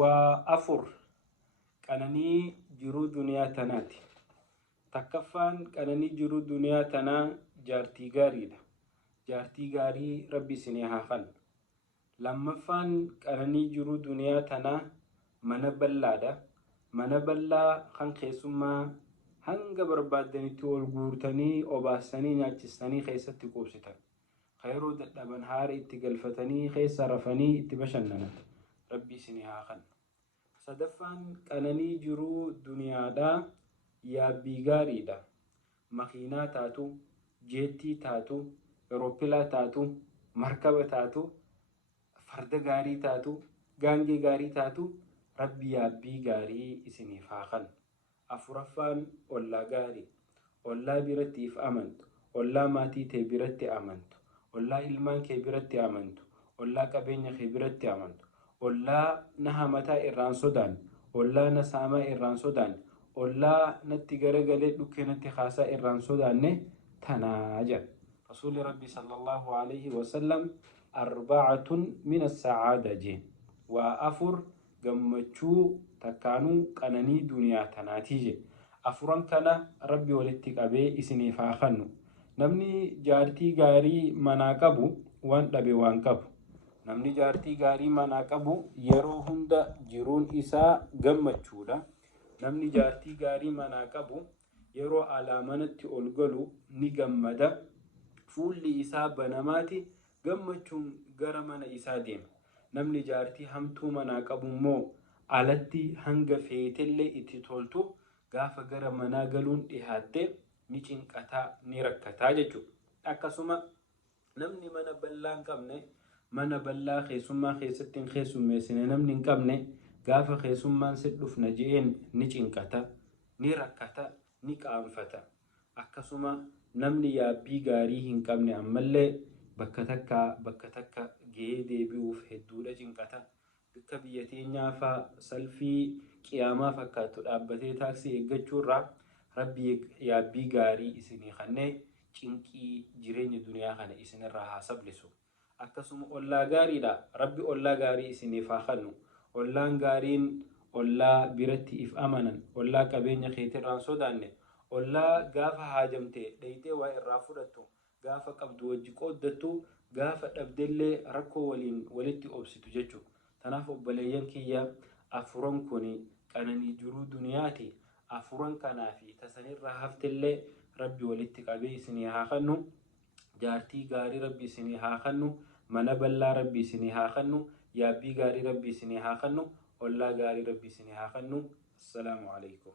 وأفر كانني جرو دنيا تناتي تكفان كانني جرو دنيا تنا جارتي غاري جارتي غاري ربي سنيها خل لما فان كانني جرو دنيا تنا من بلا خن خيسما hanga barbaadanitti wal guurtanii obaasanii nyaachistanii keessatti quubsitan khayruu dadhaban haara itti galfatanii keessa rafanii itti bashannanan rabbii isinii haa kan sadaffaan qananii jiruu duniyaadhaa yaabbii gaariidha makiinaa taatu jeettii taatu eroopilaa taatu markaba taatu farda gaarii taatu gaangee gaarii taatu rabbi yaabbii gaarii isiniif haa kan afuraffaan ollaa gaarii ollaa birattiif amantu ollaa maatii tee biratti amantu ollaa ilmaan kee biratti amantu ollaa qabeenya kee biratti amantu ollaa na hamataa irraan sodaan ollaa na saamaa irraan sodaan ollaa natti garagalee dhukkee natti haasaa irraan sodaanne tanaa jedha rasuuli rabbi sallallahu alayhi wasallam arbacatun min assacaada jeen waa afur gammachuu takkaanuu qananii duniyaa tanaatii je afuran kana rabbi walitti qabee isiniif haa kennu namni jaartii gaarii manaa qabu waan dhabe waan qabu namni jaartii gaarii manaa qabu yeroo hunda jiruun isaa gammachuudha namni jaartii gaarii manaa qabu yeroo alaamanatti ol galu ni gammada fuulli isaa banamaati gammachuun gara mana isaa deema namni jaartii hamtuu manaa qabu immoo alatti hanga feetellee itti toltu gaafa gara manaa galuun dhihaatte ni cinqataa ni rakkataa jechuudha. Akkasuma namni mana bal'aa hin qabne mana bal'aa keessummaa keessatti hin keessummeessine namni hin qabne gaafa keessummaan si dhufna je'een ni cinqata ni rakkata ni qaanfata. Akkasuma namni yaabbii gaarii hin qabne ammallee bakka takka gahee deebi'uuf hedduudha cinqata. Bikka biyya teenyaa fa'aa salfii qiyaamaa fakkaatu dhaabbatee taaksii eeggachuurraa rabbi yaabbii gaarii isinii kennee cinqii jireenya duniyaa kana isinirraa haa sablisu. Akkasuma ollaa gaariidha rabbi ollaa gaarii isiniif haa kennu. Ollaan gaariin ollaa biratti if amanan ollaa qabeenya keetirraan sodaanne ollaa gaafa haajamte dhayitee waa irraa fudhattu gaafa qabdu wajji qooddattu gaafa dhabdellee rakkoo waliin walitti obsitu jechuudha. Tanaaf obboleeyyan kiyya afuran kuni qananii jiruu duniyaati afuran kanaa fi tasanirraa haftillee rabbi walitti qabee isinii haa kennu jaartii gaarii rabbi isinii haa kennu mana bal'aa rabbi isinii haa kennu yaabbii gaarii rabbi isinii haa kennu ollaa gaarii rabbi isinii haa kennu. Assalaamu alaykum.